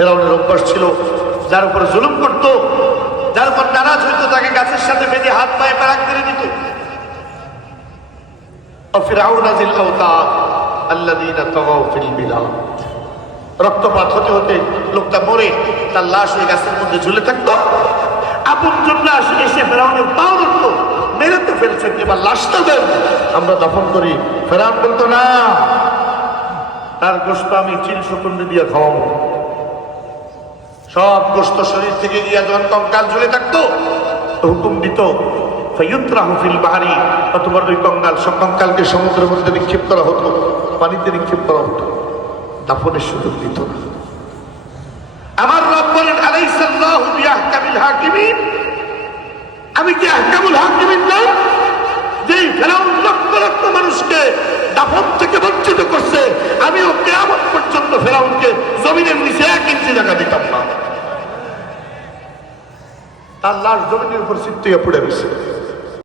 ফেরাউনের অভ্যাস ছিল যার উপর জুলুম করত, যার উপর নারাজ হইতো তাকে গাছের সাথে বেঁধে হাত পায়ে প্যারাক করে দিত। রক্তপাত হতে হতে লোকটা মরে তার লাশ ওই গাছের মধ্যে ঝুলে থাকতো। আপন জন্য এসে ফেরাউনের পাও ধরতো, মেরে তো ফেলছেন, এবার লাশটা দেন আমরা দাফন করি। ফেরাউন বলতো না, তার গোশত আমি চিল শকুন্ডি দিয়ে খাওয়াবো। সব গোশত শরীর থেকে গিয়া যখন কঙ্কাল ঝুলে থাকতো তো হুকুম দিত ফায়ুতরাহু ফিল বাহরি, অথবা ওই কঙ্কালকে সমুদ্রের মধ্যে নিক্ষেপ করা হতো, পানিতে নিক্ষেপ করা হতো, দাফনের সুযোগ দিত না। আমার রব বলেন আলাইসাল্লাহু বিআহকামিল হাকিমিন, আমি কি আহকামুল হাকিমিন না? যেই ফেরাউন লক্ষ লক্ষ মানুষকে দাফন থেকে বঞ্চিত করছে, আমিও কিয়ামত পর্যন্ত ফেরাউনকে জমিনের নিচে 1 ইঞ্চি জায়গা দিতাম না। তার লাশ জমিনের উপর চিত্তিয়া পড়ে গেছে।